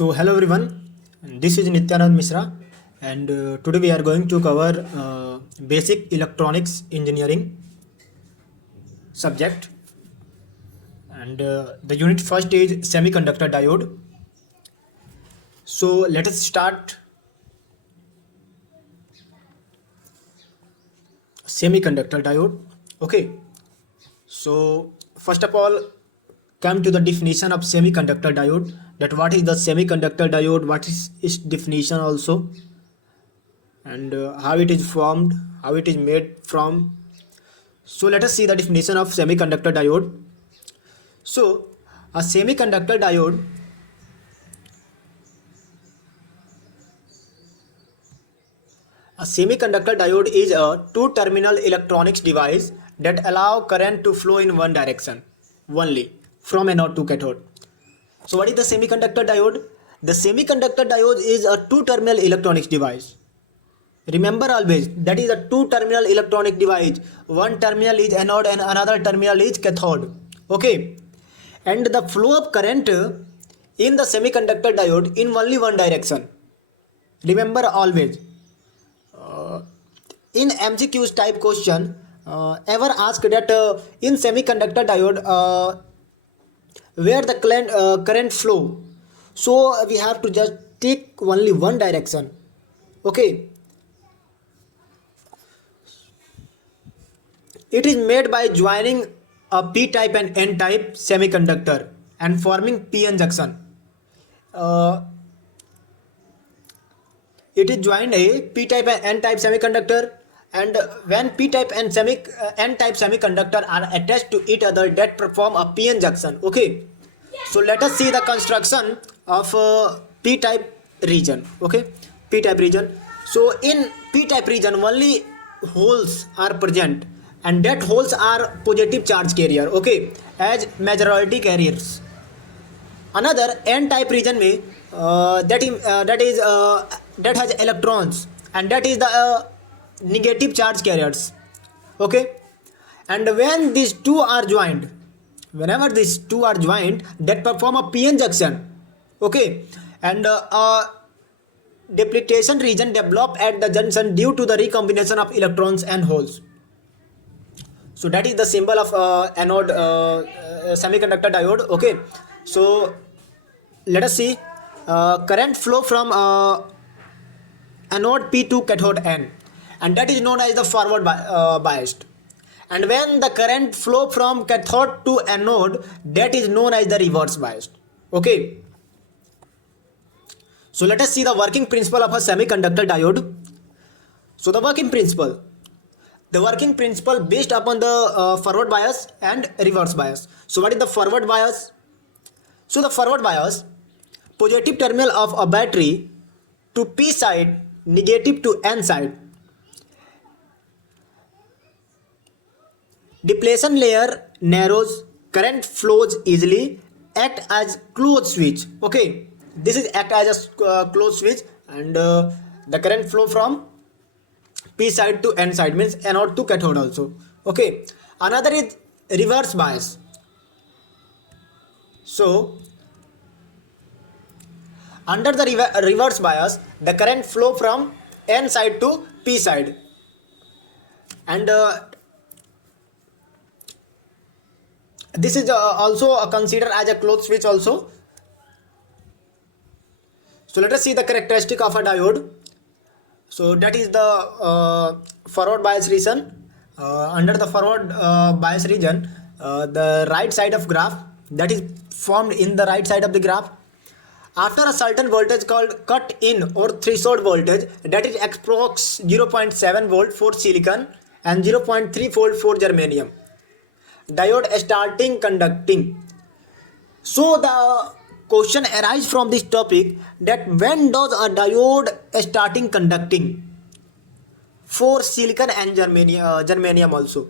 So hello everyone, this is Nityanand Mishra, and today we are going to cover basic electronics engineering subject, and the unit first is semiconductor diode. So let us start semiconductor diode. Okay, so first of all, come to the definition of semiconductor diode. That what is the semiconductor diode? What is its definition also? And how it is formed, how it is made from. So let us see the definition of semiconductor diode. So a semiconductor diode is a two-terminal electronics device that allow current to flow in one direction only, from anode to cathode. So what is the semiconductor diode? The semiconductor diode is a two-terminal electronics device. Remember always, that is a two-terminal electronic device. One terminal is anode and another terminal is cathode. Okay. And the flow of current in the semiconductor diode in only one direction. Remember always. In MCQs type question, ever asked that in semiconductor diode, where the current flow. So we have to just take only one direction. Okay. It is made by joining a p-type and n-type semiconductor and forming p-n junction. It is joined a p-type and n-type semiconductor, and when p-type and n-type semiconductor are attached to each other, that perform a p-n junction. Okay. So let us see the construction of p-type region. Okay, p-type region. So in p-type region only holes are present, and that holes are positive charge carrier, okay, as majority carriers. Another n-type region may that has electrons, and that is the negative charge carriers. Okay, and when these two are joined, whenever these two are joined, that perform a p-n junction. Okay, and depletion region develop at the junction due to the recombination of electrons and holes. So that is the symbol of anode semiconductor diode. Okay, so let us see current flow from anode P to cathode N, and that is known as the forward biased. And when the current flow from cathode to anode, that is known as the reverse biased. Okay, so let us see the working principle of a semiconductor diode. So the working principle based upon the forward bias and reverse bias. So what is the forward bias? So the forward bias, positive terminal of a battery to P side, negative to N side. Depletion layer narrows, current flows easily, act as closed switch. Okay, this is act as a closed switch, and the current flow from P side to N side, means anode to cathode also. Okay, another is reverse bias. So under the reverse bias, the current flow from N side to P side, and this is also considered as a closed switch also. So let us see the characteristic of a diode. So that is the forward bias region. Under the forward bias region, the right side of graph, that is formed in the right side of the graph. After a certain voltage called cut in or threshold voltage, that is approx 0.7 volt for silicon and 0.3 volt for germanium, diode starting conducting. So the question arises from this topic, that when does a diode starting conducting for silicon and germanium also.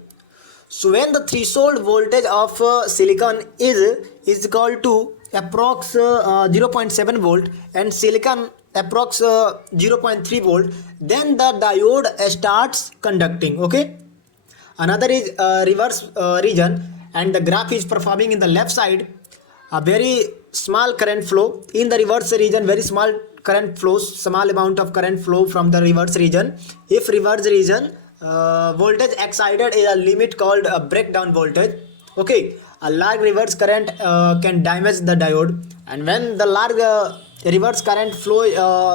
So when the threshold voltage of silicon is equal to approx 0.7 volt and silicon approx 0.3 volt, then the diode starts conducting. Okay, another is reverse region, and the graph is performing in the left side a very small current flow in the reverse region, very small current flows, small amount of current flow from the reverse region. If reverse region voltage excited is a limit called a breakdown voltage. Okay, a large reverse current can damage the diode, and when the large reverse current flow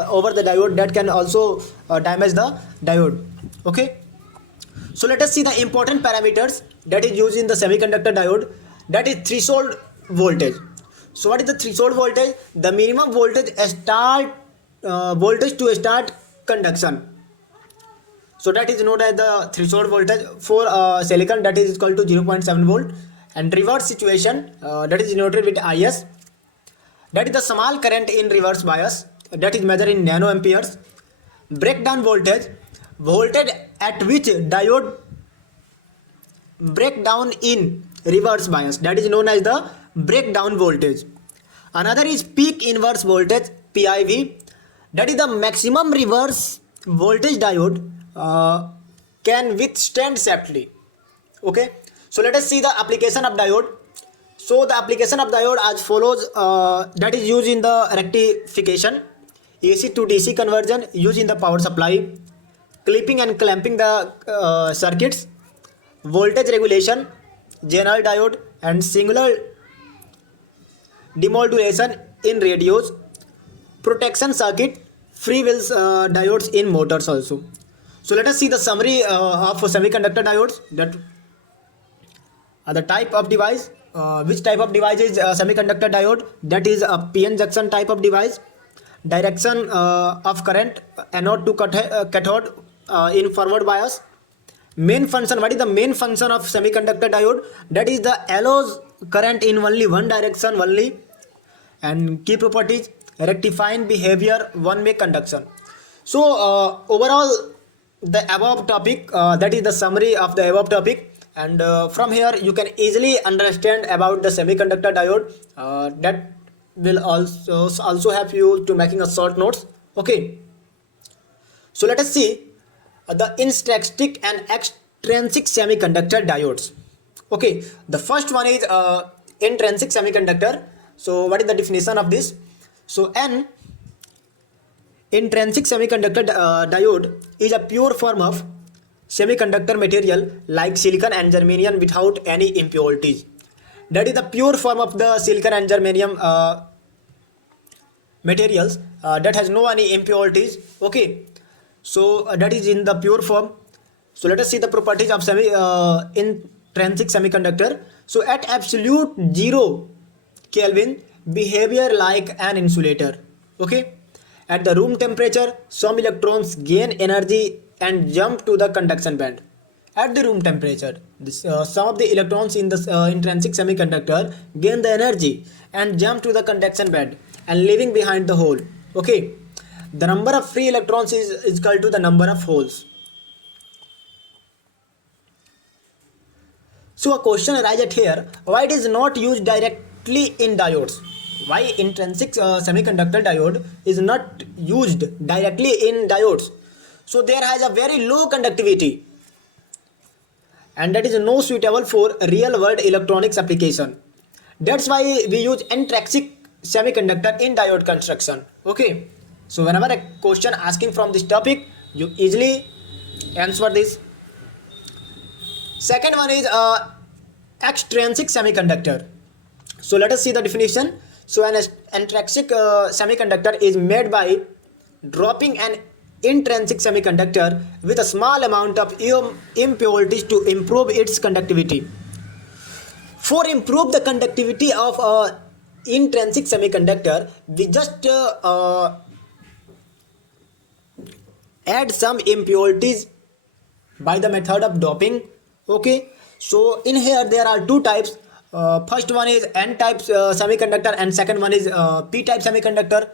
over the diode, that can also damage the diode. Okay, so let us see the important parameters that is used in the semiconductor diode, that is threshold voltage. So what is the threshold voltage? The minimum voltage voltage to start conduction. So that is known as the threshold voltage for silicon, that is equal to 0.7 volt. And reverse situation, that is denoted with IS, that is the small current in reverse bias, that is measured in nanoamperes. Breakdown voltage, voltage at which diode break down in reverse bias, that is known as the breakdown voltage. Another is peak inverse voltage, PIV, that is the maximum reverse voltage diode can withstand safely. Okay, so let us see the application of diode. So the application of diode as follows, that is used in the rectification, AC to DC conversion, used in the power supply, clipping and clamping the circuits, voltage regulation, general diode, and singular demodulation in radios, protection circuit, free wheels diodes in motors also. So let us see the summary of semiconductor diodes, that the type of device. Which type of device is semiconductor diode? That is a PN junction type of device. Direction of current, anode to cathode in forward bias. Main function, what is the main function of semiconductor diode? That is the allows current in only one direction only. And key properties, rectifying behavior, one way conduction. So overall the above topic, that is the summary of the above topic, and from here you can easily understand about the semiconductor diode. That will also help you to making a short notes. Okay, so let us see the intrinsic and extrinsic semiconductor diodes. Okay, the first one is intrinsic semiconductor. So what is the definition of this? So an intrinsic semiconductor diode is a pure form of semiconductor material like silicon and germanium without any impurities. That is the pure form of the silicon and germanium materials that has no any impurities. Okay, so that is in the pure form. So let us see the properties of intrinsic semiconductor. So at absolute 0 Kelvin, behavior like an insulator. Okay, at the room temperature, some electrons gain energy and jump to the conduction band. At the room temperature, some of the electrons in the intrinsic semiconductor gain the energy and jump to the conduction band and leaving behind the hole. Okay, the number of free electrons is equal to the number of holes. So a question arises here, why it is not used directly in diodes? Why intrinsic semiconductor diode is not used directly in diodes? So there has a very low conductivity, and that is no suitable for real world electronics application. That's why we use intrinsic semiconductor in diode construction. Okay, so whenever a question asking from this topic, you easily answer this. Second one is extrinsic semiconductor. So let us see the definition. So an intrinsic semiconductor is made by dropping an intrinsic semiconductor with a small amount of impurities to improve its conductivity. For improve the conductivity of a intrinsic semiconductor, we just add some impurities by the method of doping. Okay, so in here there are two types. First one is N-type semiconductor and second one is P-type semiconductor.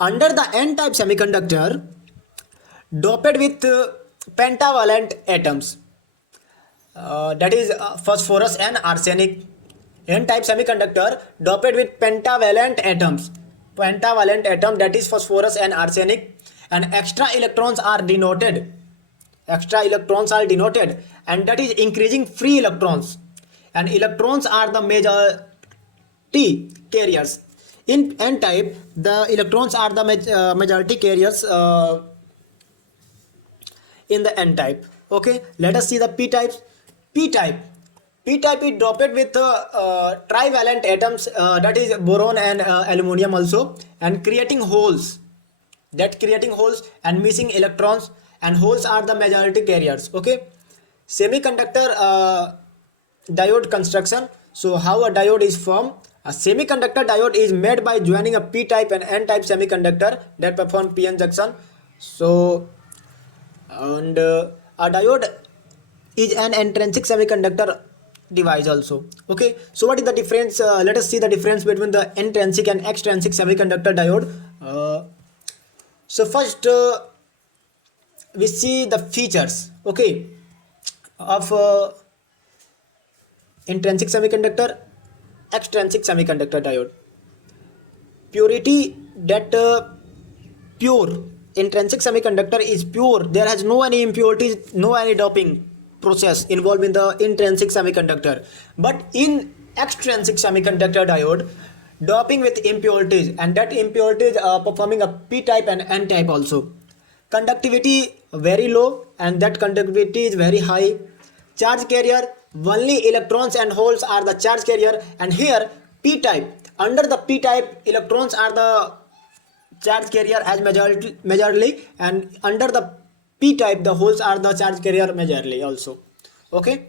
Under the N-type semiconductor, doped with pentavalent atoms, that is phosphorus and arsenic. N-type semiconductor doped with pentavalent atoms, that is phosphorus and arsenic, and extra electrons are denoted, and that is increasing free electrons, and electrons are the majority carriers. In n type, the electrons are the majority carriers in the n type. Okay, let us see the p types. p type p type is doped with trivalent atoms, that is boron and aluminum also, and creating holes, and missing electrons, and holes are the majority carriers. Okay, semiconductor diode construction. So how a diode is formed? A semiconductor diode is made by joining a p type and n type semiconductor that perform p-n junction. So and a diode is an intrinsic semiconductor device also. Okay, so what is the difference? Let us see the difference between the intrinsic and extrinsic semiconductor diode. So first we see the features, okay, of intrinsic semiconductor, extrinsic semiconductor diode. Purity, that pure intrinsic semiconductor is pure. There has no any impurities, no any doping process involved in the intrinsic semiconductor. But in extrinsic semiconductor diode, doping with impurities, and that impurities are performing a p type and n type also. Conductivity very low, and that conductivity is very high. Charge carrier, only electrons and holes are the charge carrier, and here p type, under the p type electrons are the charge carrier as majorly, and under the p type the holes are the charge carrier majorly also. Okay,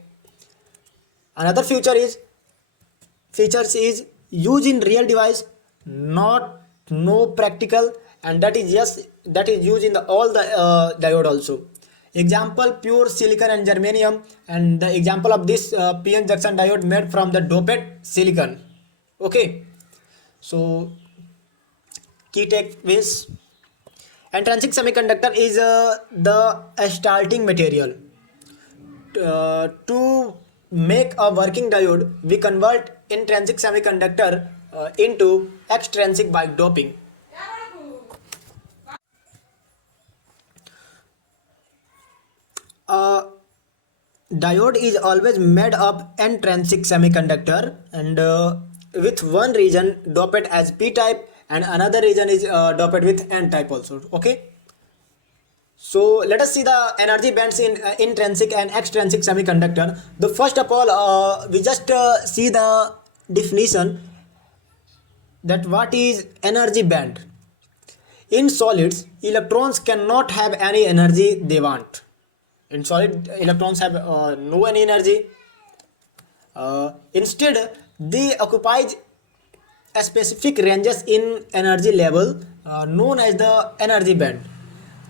another features is used in real device, not no practical, and that is used in the all the diode also. Example, pure silicon and germanium, and the example of this p-n junction diode made from the doped silicon. Okay, so key takeaways: intrinsic semiconductor is the starting material. To make a working diode, we convert intrinsic semiconductor into extrinsic by doping. Diode is always made of intrinsic semiconductor, and with one region doped as p type and another region is doped with n type also. Okay, so let us see the energy bands in intrinsic and extrinsic semiconductor. The first of all, we just see the definition, that what is energy band. In solids, electrons cannot have any energy they want. In solid, electrons have no any energy. Instead, they occupy a specific ranges in energy level known as the energy band.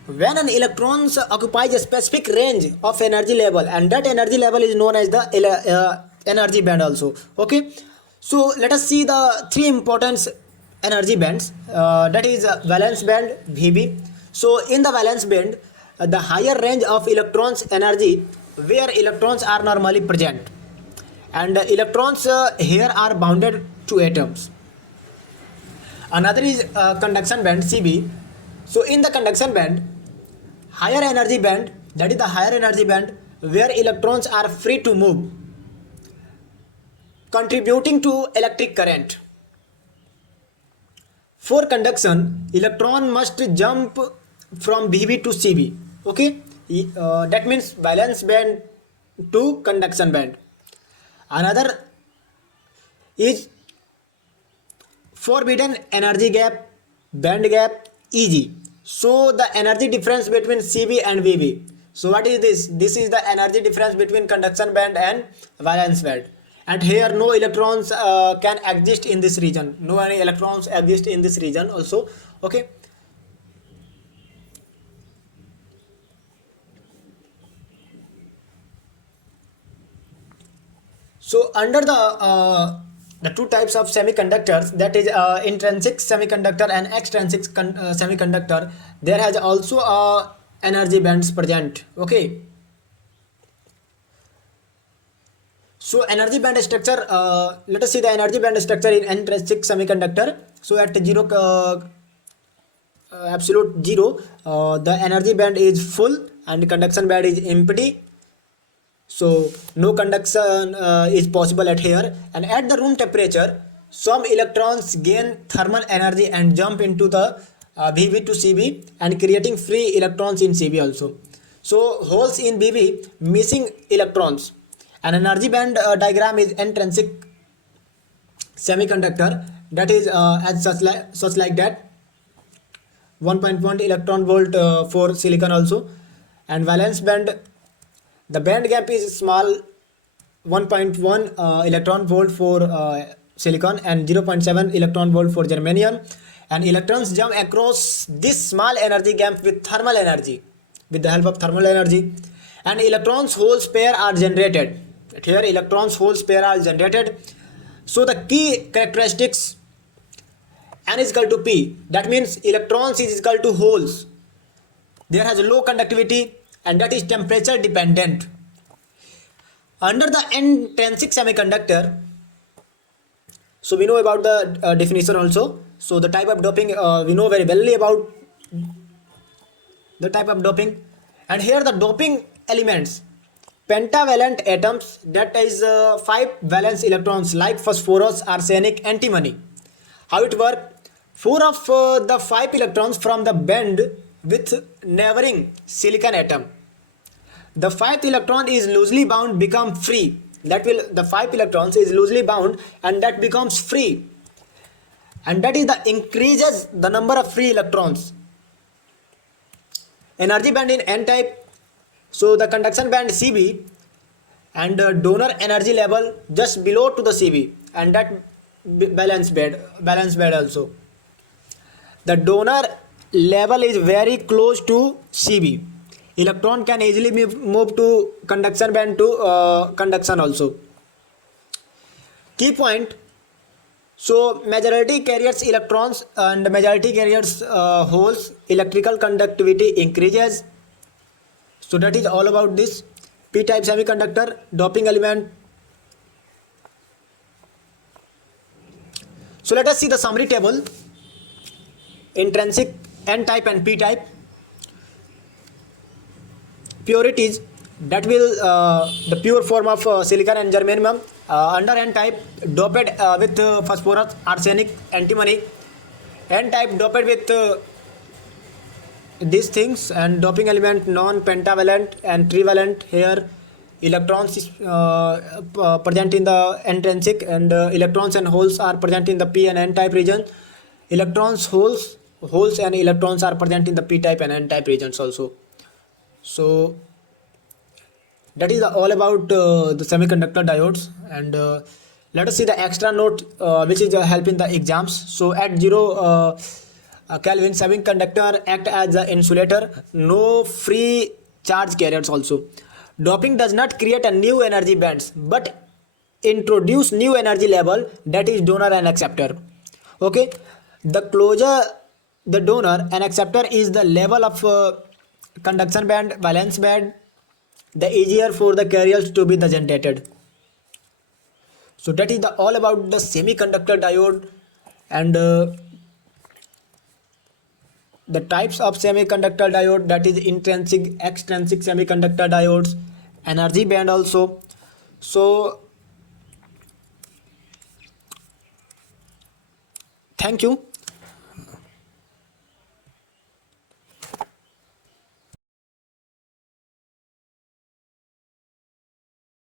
When an electron occupies a specific range of energy level, and that energy level is known as the energy band also. Okay, so let us see the three important energy bands, that is valence band, Vb. So in the valence band, the higher range of electrons energy, where electrons are normally present, and electrons here are bounded to atoms. Another is conduction band, Cb. So in the conduction band, higher energy band, that is the higher energy band where electrons are free to move, contributing to electric current. For conduction, electron must jump from Vb to Cb. Okay, that means valence band to conduction band. Another is forbidden energy gap, band gap, Eg. So the energy difference between Cb and Vb. So what is this? This is the energy difference between conduction band and valence band. And here no electrons can exist in this region. No any electrons exist in this region also. Okay. So under the two types of semiconductors, that is intrinsic semiconductor and extrinsic semiconductor, there has also energy bands present. Okay, so energy band structure, let us see the energy band structure in intrinsic semiconductor. So at zero, absolute zero, the energy band is full and conduction band is empty. So no conduction is possible at here, and at the room temperature, some electrons gain thermal energy and jump into the BB to CB and creating free electrons in CB also. So holes in BB missing electrons. An energy band diagram is intrinsic semiconductor that is as such like that 1.1 electron volt for silicon also, and valence band, the band gap is small 1.1 electron volt for silicon and 0.7 electron volt for germanium, and electrons jump across this small energy gap with thermal energy, with the help of thermal energy, and electrons holes pair are generated. Here electrons holes pair are generated. So the key characteristics, n is equal to p, that means electrons is equal to holes, there has a low conductivity and that is temperature dependent. Under the intrinsic semiconductor, so we know about the definition also. So the type of doping we know very well about the type of doping, and here the doping elements, pentavalent atoms, that is 5 valence electrons like phosphorus, arsenic, antimony. How it work? 4 of the 5 electrons from the band with neighboring silicon atom. The 5th electron is loosely bound become free. That will, the 5 electrons is loosely bound and that becomes free, and that is the increases the number of free electrons. Energy band in n type, so the conduction band CB and donor energy level just below to the CB, and that balance band also. The donor level is very close to CB. Electron can easily move to conduction band to conduction also. Key point, so majority carriers electrons and majority carriers holes, electrical conductivity increases. So that is all about this p-type semiconductor doping element. So let us see the summary table. Intrinsic, n-type and p-type. Purities, that will the pure form of silicon and germanium. Under n-type, doped with phosphorus, arsenic, antimony. N-type doped with these things, and doping element non-pentavalent and trivalent. Here electrons is present in the intrinsic, and electrons and holes are present in the p and n-type region. Electrons, holes and electrons are present in the p-type and n-type regions also. So that is all about the semiconductor diodes, and let us see the extra note which is help in the exams. So at 0 Kelvin, semiconductor act as an insulator, no free charge carriers also. Doping does not create a new energy bands but introduce new energy level, that is donor and acceptor. Okay, the closer the donor and acceptor is the level of conduction band, valence band, the easier for the carriers to be generated. So that is all about the semiconductor diode, and the types of semiconductor diode, that is intrinsic, extrinsic semiconductor diodes, energy band also. So thank you.